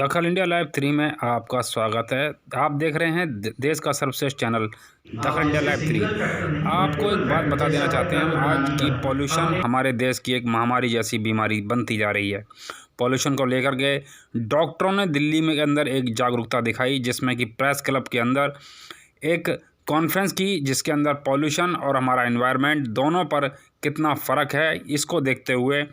दखल India live 3 में आपका स्वागत है। आप देख रहे हैं देश का सर्वश्रेष्ठ चैनल दखल इंडिया लाइव 3। आपको एक बात बता देना चाहते हैं हम आज की पॉल्यूशन हमारे देश की एक महामारी जैसी बीमारी बनती जा रही है। पॉल्यूशन को लेकर के डॉक्टरों ने दिल्ली में के अंदर एक जागरूकता दिखाई, जिसमें कि प्रेस क्लब के अंदर एक कॉन्फ्रेंस की, जिसके अंदर पॉल्यूशन और हमारा एनवायरनमेंट दोनों पर कितना फ़र्क है इसको देखते हुए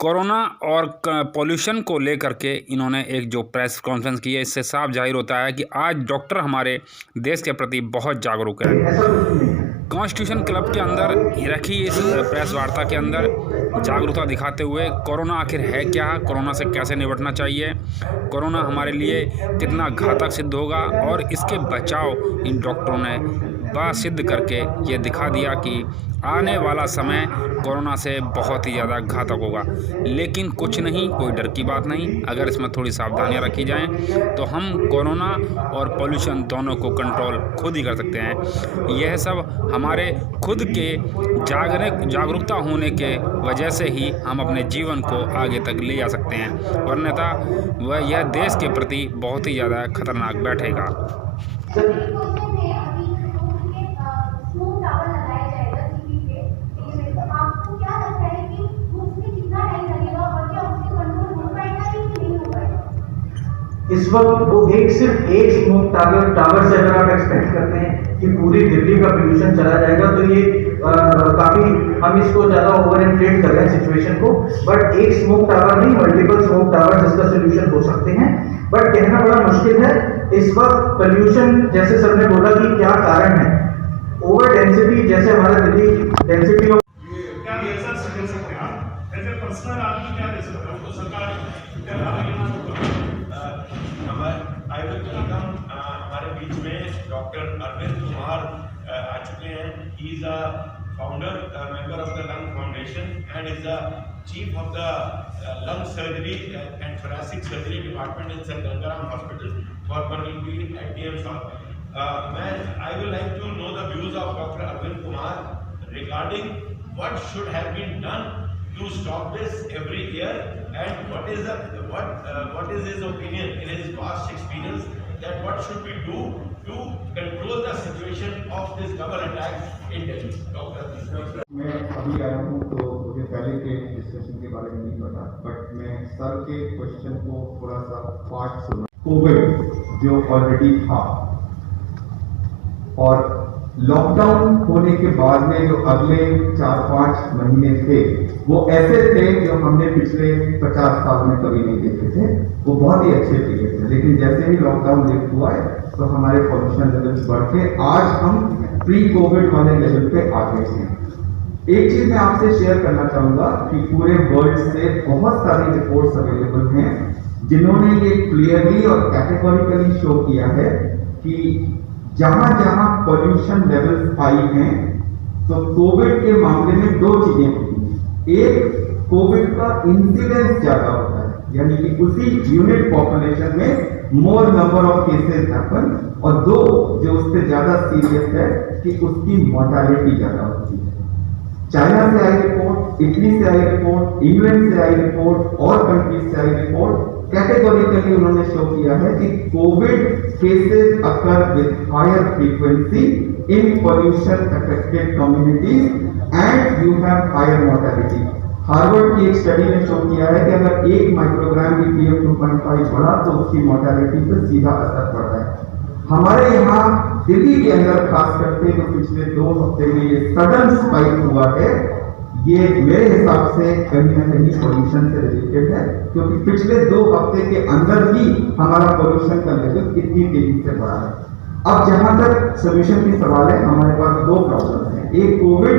कोरोना और पॉल्यूशन को लेकर के इन्होंने एक जो प्रेस कॉन्फ्रेंस की है, इससे साफ जाहिर होता है कि आज डॉक्टर हमारे देश के प्रति बहुत जागरूक है। कॉन्स्टिट्यूशन क्लब के अंदर रखी इस प्रेस वार्ता के अंदर जागरूकता दिखाते हुए कोरोना आखिर है क्या, कोरोना से कैसे निपटना चाहिए, कोरोना हमारे लिए कितना घातक सिद्ध होगा और इसके बचाव इन डॉक्टरों ने सिद्ध करके ये दिखा दिया कि आने वाला समय कोरोना से बहुत ही ज़्यादा घातक होगा। लेकिन कुछ नहीं, कोई डर की बात नहीं। अगर इसमें थोड़ी सावधानियां रखी जाएं तो हम कोरोना और पॉल्यूशन दोनों को कंट्रोल खुद ही कर सकते हैं। यह सब हमारे खुद के जागरूकता होने के वजह से ही हम अपने जीवन को आगे तक ले जा सकते हैं, वरना वह यह देश के प्रति बहुत ही ज़्यादा खतरनाक बैठेगा। इस वक्त वो सिर्फ एक स्मोक टावर से अगर आप एक्सपेक्ट करते हैं कि पूरी दिल्ली का पोल्यूशन चला जाएगा तो ये काफी हम इसको ज्यादा ओवर इन्फ्लेट कर रहे हैं सिचुएशन को। बट एक स्मोक टावर नहीं, मल्टीपल स्मोक टावर जिसका सोल्यूशन हो सकते हैं। बट कहना बड़ा मुश्किल है इस वक्त पोल्यूशन, जैसे सर ने बोला कि क्या कारण है, ओवर डेंसिटी, जैसे हमारा दिल्ली डेंसिटी ऑफ हमारे बीच में डॉक्टर अरविंद कुमार आ चुके हैं। He is a founder member of the lung foundation and is the chief of the lung surgery and thoracic surgery department in sir Gangaram hospital formerly at DM south. I would like to know the views of doctor Arvind Kumar regarding what should have been done to stop this every year, and what is his opinion in his past experience that what should we do to control the situation of this double attack in Delhi? Doctor, मैं अभी आया हूँ तो मुझे पहले के discussion के बारे में नहीं पता, बट मैं सर के क्वेश्चन को थोड़ा सा पार्ट सुना। कोविड जो ऑलरेडी था और लॉकडाउन होने के बाद में जो अगले 4-5 महीने थे वो ऐसे थे जो हमने पिछले 50 साल में कभी नहीं देखे थे। वो बहुत ही अच्छे पीरियड थे, लेकिन जैसे ही लॉकडाउन लिफ्ट हुआ है तो हमारे पॉल्यूशन लेवल्स बढ़ के आज हम प्री कोविड वाले लेवल पे आ गए हैं। एक चीज मैं आपसे शेयर करना चाहूंगा कि पूरे वर्ल्ड से बहुत सारी रिपोर्ट्स अवेलेबल हैं जिन्होंने ये क्लियरली और कैटेगोरिकली शो किया है कि जहां जहां पॉल्यूशन लेवल्स हाई हैं तो कोविड के मामले में दो चीजें होती हैं। एक, कोविड का इंसिडेंस ज्यादा होता है, यानी कि उसी यूनिट पॉपुलेशन में मोर नंबर ऑफ केसेस हैपन, और दो, जो उससे ज्यादा सीरियस है कि उसकी मोर्टालिटी ज्यादा होती है। चाइना से आई रिपोर्ट, इटली से आई रिपोर्ट, इंग्लैंड से आई रिपोर्ट और कंट्रीज से आई रिपोर्ट, कैटेगोरिकली उन्होंने शो किया है कि covid cases occur with higher frequency in pollution affected communities and you have higher mortality. Harvard की एक स्टडी ने शो किया है कि अगर 1 माइक्रोग्राम की PM 2.5 बढ़ा तो उसकी मोर्टेलिटी पर सीधा असर पड़ता है। हमारे यहाँ दिल्ली के अंदर खास करके जो पिछले 2 हफ्ते में ये सडन स्पाइक हुआ है, ये मेरे हिसाब से कहीं ना कहीं पॉल्यूशन से रिलेटेड है, क्योंकि पिछले 2 हफ्ते के अंदर ही हमारा पॉल्यूशन का लेवल इतनी तेजी से बढ़ा है। अब जहां तक सोल्यूशन की सवाल है, हमारे पास 2 प्रॉब्लम है, एक कोविड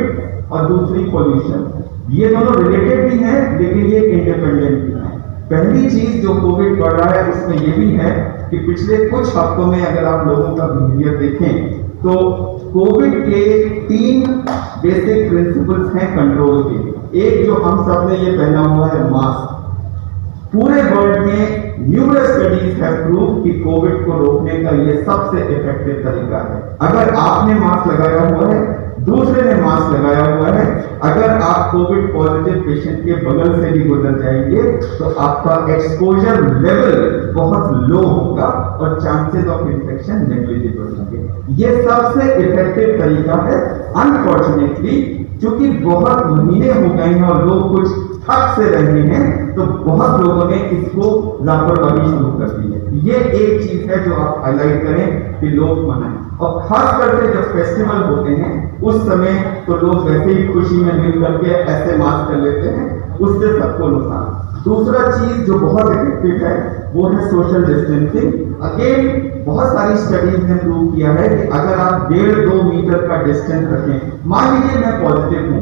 और दूसरी पॉल्यूशन। ये दोनों रिलेटेड भी हैं लेकिन ये इंडिपेंडेंट भी हैं। पहली चीज जो कोविड बढ़ रहा है उसमें ये भी है कि पिछले कुछ हफ्तों में अगर आप लोगों का बिहेवियर देखें तो कोविड के 3 बेसिक प्रिंसिपल्स हैं कंट्रोल के। एक, जो हम सब ने ये पहना हुआ है, मास्क। पूरे वर्ल्ड में न्यूमरस स्टडीज हैव प्रूव कि कोविड को रोकने का ये सबसे इफेक्टिव तरीका है। अगर आपने मास्क लगाया हुआ है, दूसरे ने मास्क लगाया हुआ है। अगर आप कोविड पॉजिटिव पेशेंट के बगल से भी गुजर जाएंगे तो आपका एक्सपोजर लेवल बहुत लो होगा और चांसेस ऑफ इन्फेक्शन नेग्लिजिबल होंगे। ये सबसे इफेक्टिव तरीका है। अनफॉर्चुनेटली क्योंकि बहुत महीने हो गए हैं और लोग कुछ थक से रहे हैं, तो बहुत लोगों ने इसको लापरवाही शुरू कर दी है। ये एक चीज है जो आप हाईलाइट करें कि लोग मनाएं, और खास करके जब फेस्टिवल होते हैं उस समय तो लोग वैसे ही खुशी में मिल करके ऐसे मास्क कर लेते हैं, उससे सबको नुकसान। दूसरा चीज जो बहुत इफेक्टिव है वो है सोशल डिस्टेंसिंग। अगेन बहुत सारी स्टडीज ने प्रूव किया है कि अगर आप 1.5-2 मीटर का डिस्टेंस रखें, मान लीजिए मैं पॉजिटिव हूं,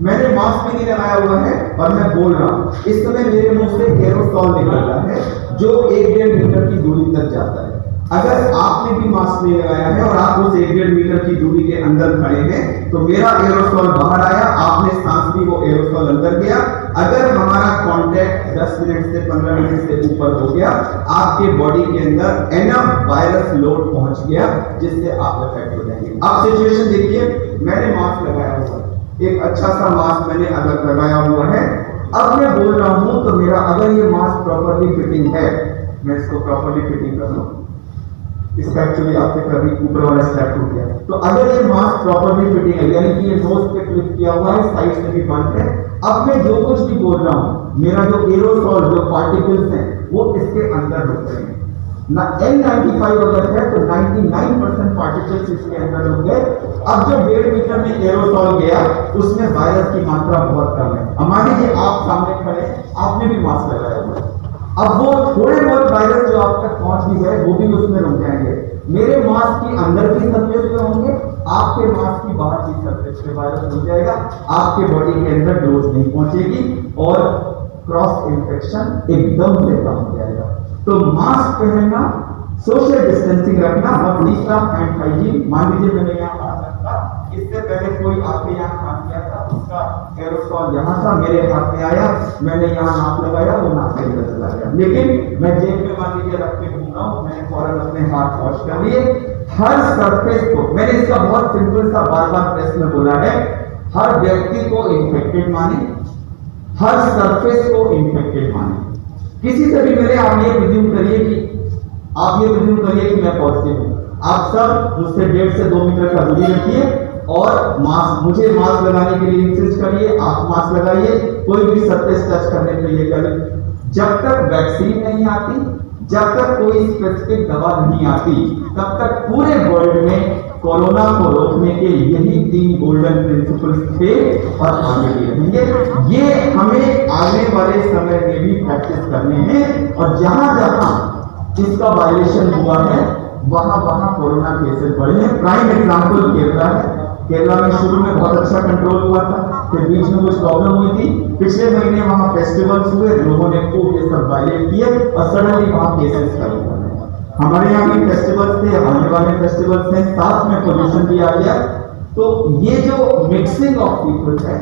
मैंने मास्क भी नहीं लगाया हुआ है और मैं बोल रहा हूं, इस समय मेरे मुंह से एरोसॉल निकल रहा है जो 1-1.5 मीटर की दूरी तक जाता है। अगर आपने भी मास्क नहीं लगाया है और आप उस 1-1.5 मीटर की दूरी के अंदर खड़े हैं तो मेरा एरोसॉल बाहर आया, आपने सांस ली, वो एरोसॉल अंदर गया। अगर हमारा कांटेक्ट 10 मिनट से 15 मिनट से ऊपर हो गया, आपके बॉडी के अंदर एनफ वायरस लोड पहुंच गया जिससे आप इफेक्ट हो जाएंगे। अब सिचुएशन देखिए, मैंने मास्क लगाया हुआ है, एक अच्छा सा मास्क मैंने अगर लगाया हुआ है, अब मैं बोल रहा हूं तो मेरा अगर ये मास्क प्रॉपर्ली फिटिंग है, मैं इसको प्रॉपर्ली फिटिंग कर लूं, इसका एक्चुअली आपके कभी ऊपर वाला स्ट्रैप टूट गया, तो अगर ये मास्क प्रॉपर्ली फिटिंग है, यानी कि ये नोज पे क्लिप किया हुआ है, साइड से भी बंद है, अब मैं जो कुछ भी बोल रहा हूं, मेरा जो एरोसॉल जो पार्टिकल्स हैं वो इसके अंदर रुक रहे हैं ना। N95 अगर है तो 99% पार्टिकल्स इसके अंदर रुक गए। अब जो 1.5 मीटर में एरोसॉल गया उसमें वायरस की मात्रा बहुत कम है। अब मान लीजिए आप सामने खड़े, आपने भी मास्क लगाया हुआ है, अब वो थोड़े बहुत वायरस जो आप तक पहुंच भी गए वो भी उसमें रुक जाएंगे। मेरे मास्क की अंदर की सरफेस पे होंगे, आपके मास्क की बाहर की सरफेस पे वायरस रुक जाएगा, आपके बॉडी के अंदर डोज नहीं पहुंचेगी और क्रॉस इन्फेक्शन एकदम से कम हो जाएगा। तो मास्क पहनना, सोशल डिस्टेंसिंग रखना और तीसरा हैंड हाइजीन। मान लीजिए मैंने यहाँ हाथ रखा, इससे पहले कोई आपके यहाँ हाथ किया था, उसका एरोसॉल यहाँ था, मेरे हाथ में आया, मैंने यहाँ नाक लगाया, वो नाक के अंदर चला गया, लेकिन मैं जेब में मान लीजिए रख के घूम रहा हूँ, मैंने फौरन अपने हाथ वॉश कर लिए। हर सरफेस को मैंने इसका बहुत सिंपल सा बार बार प्रेस में बोला है, हर व्यक्ति को इन्फेक्टेड माने, हर सरफेस को इन्फेक्टेड माने। किसी से भी मिले, आप ये प्रिज्यूम करिए कि मैं पॉजिटिव हूं, आप सब मुझसे 1.5 से 2 मीटर का दूरी रखिए और मुझे मास्क लगाने के लिए इंसिस्ट करिए, आप मास्क लगाइए, कोई भी सरफेस टच करने के लिए करें। जब तक वैक्सीन नहीं आती, जब तक कोई स्पेसिफिक दवा नहीं आती, तब तक पूरे वर्ल्ड में कोरोना को रोकने के यही 3 गोल्डन प्रिंसिपल्स थे और आगे भी रहेंगे। ये हमें आने वाले समय में भी प्रैक्टिस करने हैं और जहां जहां इसका वायलेशन हुआ है वहां वहां कोरोना केसेस बढ़े हैं। प्राइम एग्जांपल केरला है। केरला में शुरू में बहुत अच्छा कंट्रोल हुआ था, फिर बीच में कुछ प्रॉब्लम हुई थी, पिछले महीने वहां फेस्टिवल्स हुए, लोगों ने खूब ये सब वायलेट किए और सडनली वहां केसेस कम हो गए। हमारे यहाँ भी फेस्टिवल्स थे, आने वाले फेस्टिवल्स थे, साथ में पोल्यूशन भी आ गया। तो ये जो मिक्सिंग ऑफ पीपल है।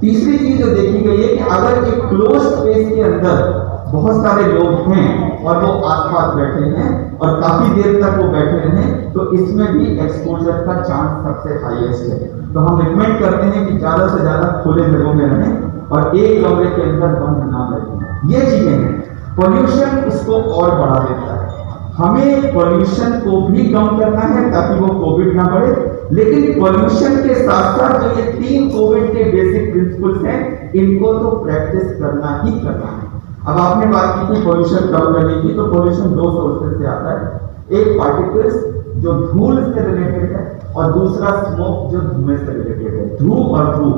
तीसरी चीज जो देखी गई है कि अगर एक क्लोज स्पेस के अंदर बहुत सारे लोग हैं और वो आसपास बैठे हैं और काफी देर तक वो बैठे रहें, तो इसमें भी एक्सपोजर का चांस सबसे हाईएस्ट है। तो हम रिकमेंड करते हैं कि ज्यादा से ज्यादा खुले जगहों में रहें और एक कमरे के अंदर बंद ना बैठें। ये चीजें हैं। पोल्यूशन इसको और बढ़ा देता है। हमें पोल्यूशन को भी कम करना है ताकि वो कोविड ना बढ़े, लेकिन पोल्यूशन के साथ साथ जो ये 3 कोविड के बेसिक प्रिंसिपल्स हैं, इनको तो प्रैक्टिस करना ही करना है। अब आपने बात की थी पोल्यूशन कम करने की, तो पोल्यूशन 2 सोर्सेज से आता है। एक पार्टिकल्स जो धूल से रिलेटेड है और दूसरा स्मोक जो धुएं से रिलेटेड है। धूप और धूप,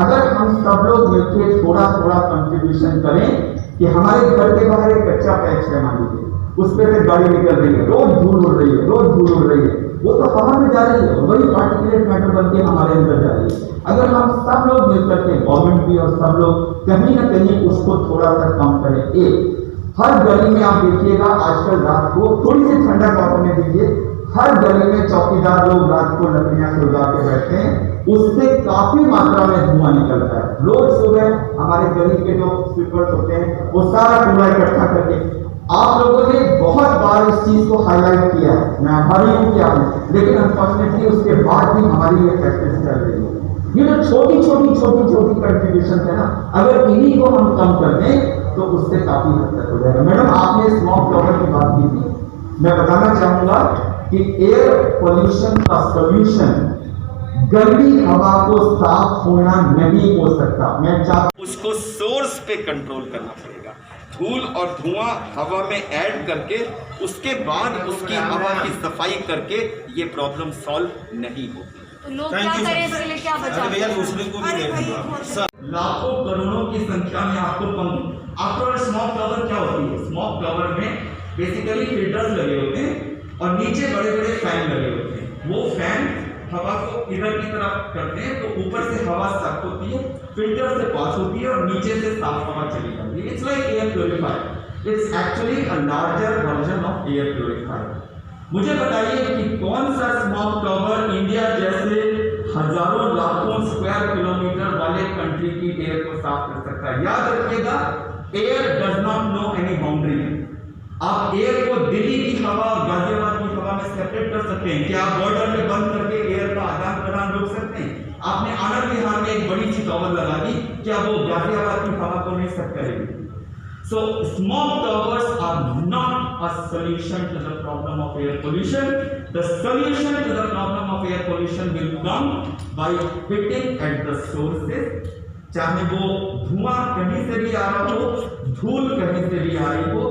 अगर हम सब लोग मिलकर थोड़ा थोड़ा कंट्रीब्यूशन करें कि हमारे घर के बाहर एक कच्चा पैच है, मान लीजिए उस पे से गाड़ी निकल रही है, रोज धूल उड़ रही है, रोज धूल उड़ रही है, वो तो हवा में जा रही है, वही पार्टिकुलेट मैटर बन के हमारे अंदर जा रही है। अगर हम सब लोग मिलकर के, गवर्नमेंट भी और सब लोग कहीं ना कहीं उसको थोड़ा सा कम करें। एक हर गली में आप देखिएगा आजकल रात को थोड़ी सी ठंडक आपने दीजिए, हर गली में चौकीदार लोग रात को लकड़ियां सुलगा के बैठते हैं, उससे काफी मात्रा में धुआं निकलता है। रोज सुबह हमारे गली के जो स्वीपर्स होते हैं वो सारा कूड़ा इकट्ठा करके, आप लोगों ने बहुत बार इस चीज को हाईलाइट किया, मैं आभारी हूं कि आपने, लेकिन अनफॉर्चुनेटली उसके बाद भी हमारी ये प्रैक्टिस चल रही है। ये जो छोटी छोटी कंट्रीब्यूशन है ना, अगर इन्हीं को हम कम कर दें तो उससे काफी हद तक हो जाएगा। मैडम आपने स्मॉग फ्लावर की बात की थी, मैं बताना चाहूंगा कि एयर पोल्यूशन का सोल्यूशन गंदी हवा को साफ होना नहीं हो सकता। मैं उसको सोर्स पे कंट्रोल करना पड़ेगा। धूल और धुआं हवा में ऐड करके उसके बाद उसकी हवा की सफाई करके ये प्रॉब्लम सॉल्व नहीं होगी। तो लोग क्या करें इसके लिए, क्या बचा? लाखों करोड़ों की संख्या में आपको आफ्टर स्मॉग कवर क्या होती है? स्मॉग कवर में बेसिकली फिल्टर्स लगे होते हैं और नीचे बड़े बड़े फैन लगे होते हैं। वो फैन हवा को इधर की तरफ करते हैं तो ऊपर से हवा सक होती है, फिल्टर से पास होती है और नीचे से साफ हवा चली जाती है। It's like air purifier. It's actually a larger version of air purifier. मुझे बताइए कि कौन सा स्मॉग कवर इंडिया जैसे हजारों लाखों स्क्वायर किलोमीटर वाले कंट्री की एयर को साफ कर सकता है? याद रखिएगा, air does not know any boundary. आप एयर को दिल्ली की हवा और गाजियाबाद की हवा में सेपरेट कर सकते हैं? क्या आप बॉर्डर में बंद करके एयर का आदान प्रदान रोक सकते हैं? आपने आनंद विहार में एक बड़ी सी टॉवर लगा दी, क्या वो गाजियाबाद की हवा को नहीं सक करेगी? So smog towers are not a solution to the problem of air pollution. The solution to the problem of air pollution will come by hitting at the sources. चाहे वो धुआं कहीं से भी आ रहा हो, धूल कहीं से भी आ रही हो,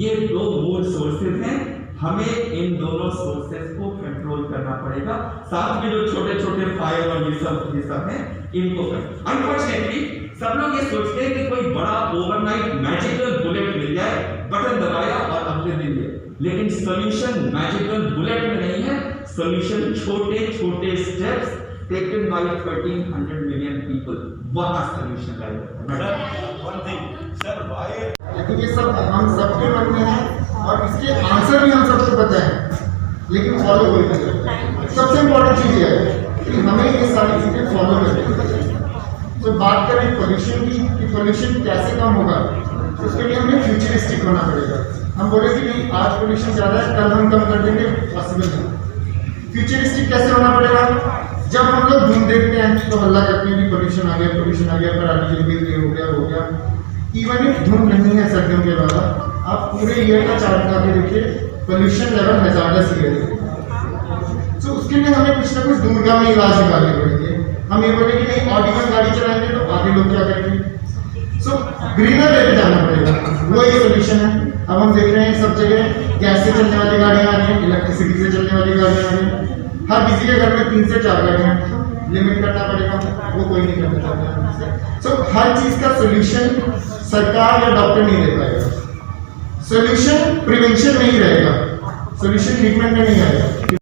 ये दो मूल सोर्सेज हैं। हमें इन दोनों सोर्सेज को कंट्रोल करना पड़ेगा। साथ में जो छोटे छोटे फायर और ये सब हैं, इनको अनफॉर्चुनेटली सब लोग ये सोचते हैं कि कोई बड़ा ओवरनाइट मैजिकल बुलेट मिल जाए, बटन दबाया और अगले दिन ले। लेकिन सॉल्यूशन मैजिकल बुलेट में नहीं है। सॉल्यूशन छोटे छोटे steps taken by 1300 million people, वहां सॉल्यूशन लाएगा। One thing, sir, why? लेकिन ये सब हम सबके मन में है और इसके आंसर भी हम सबको पता है, लेकिन फॉलो कोई नहीं करता। सबसे इम्पोर्टेंट चीज़ ये है कि हमें ये सारी चीज़ें फॉलो करनी चाहिए। तो बात करें पोल्यूशन की कि पोल्यूशन कैसे कम होगा, तो उसके लिए हमें फ्यूचरिस्टिक होना पड़ेगा। हम बोले कि नहीं आज पोल्यूशन ज़्यादा है, कल हम कम कर देंगे, पॉसिबल नहीं। फ्यूचरिस्टिक कैसे होना पड़ेगा? जब हम लोग धूम देखते हैं तो हल्ला करते हैं कि पोल्यूशन आ गया, पराली जल गई, हो गया। इवन इफ धूम नहीं है सर्दियों के बाद, आप पूरे ईयर का चार्ट लगा के देखिए, पोल्यूशन लेवल हैजार्डस ही है। तो उसके लिए हमें कुछ ना कुछ दूरगामी इलाज निकालने पड़ेंगे। हम ये बोले कि नहीं ऑडिबल गाड़ी चलाएंगे तो आगे लोग क्या करेंगे? सो ग्रीनर लेके जाना पड़ेगा, वो एक सोल्यूशन है। अब हम देख रहे हैं सब जगह गैस से चलने वाली गाड़ियाँ आ रही हैं, इलेक्ट्रिसिटी से चलने वाली गाड़ियाँ आ रही हैं। हर किसी के घर में 3 से 4 गाड़ियाँ लिमिट करना पड़ेगा, वो कोई नहीं करना चाहता। सो हर चीज का सोल्यूशन सरकार या डॉक्टर नहीं दे पाएगा। सोल्यूशन प्रिवेंशन में ही रहेगा, सोल्यूशन ट्रीटमेंट में नहीं आएगा।